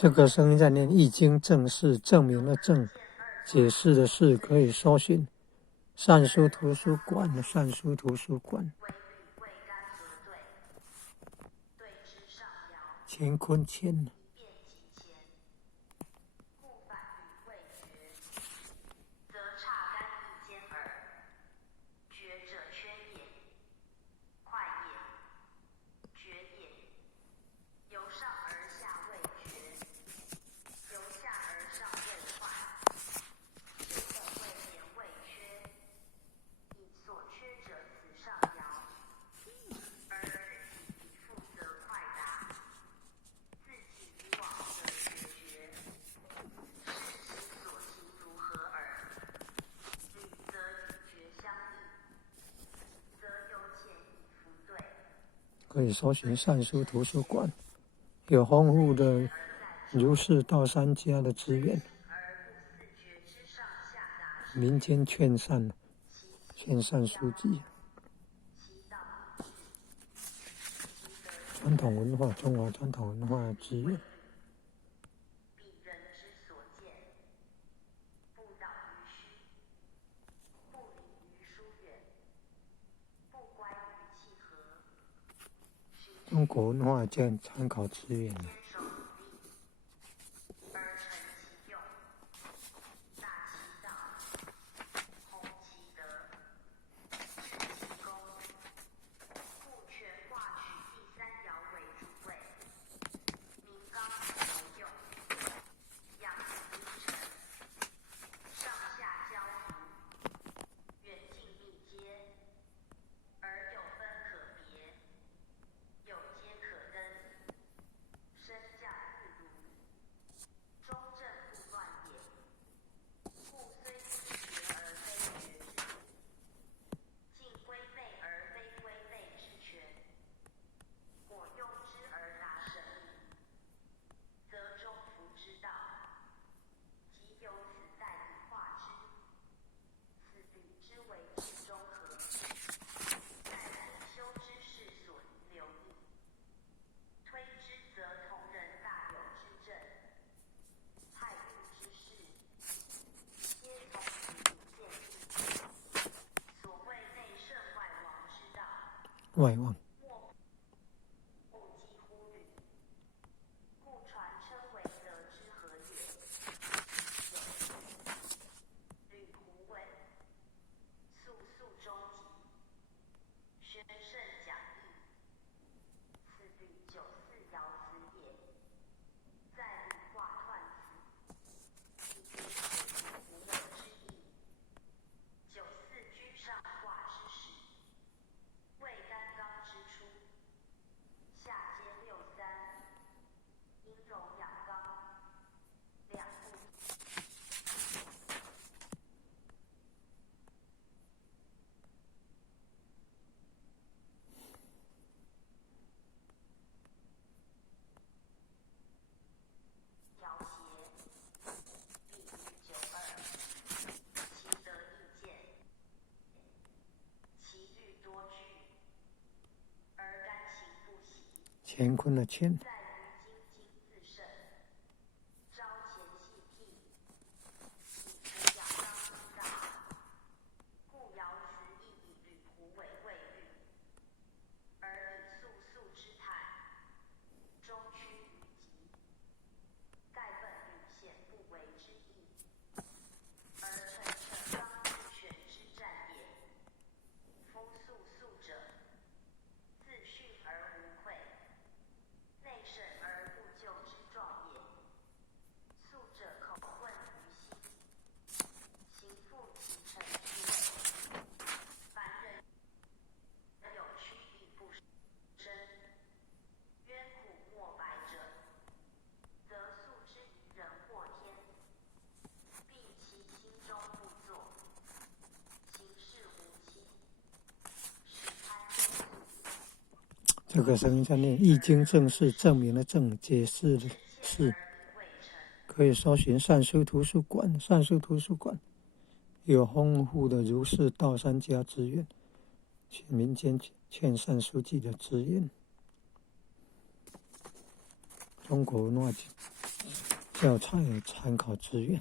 这个声音在念易经正是证明了正，解释的是，可以搜寻善书图书馆。善书图书馆，乾坤乾。可以搜寻善书图书馆，有丰富的儒释道三家的资源，民间劝善书籍，传统文化，中华传统文化的资源。中国文化间参考资源。外望。乾坤的乾。这个声音在念易经正是证明了正，解释的是，可以搜寻善书图书馆。善书图书馆有丰富的儒释道三家资源，民间劝善书籍的资源。中国文化教材参考资源。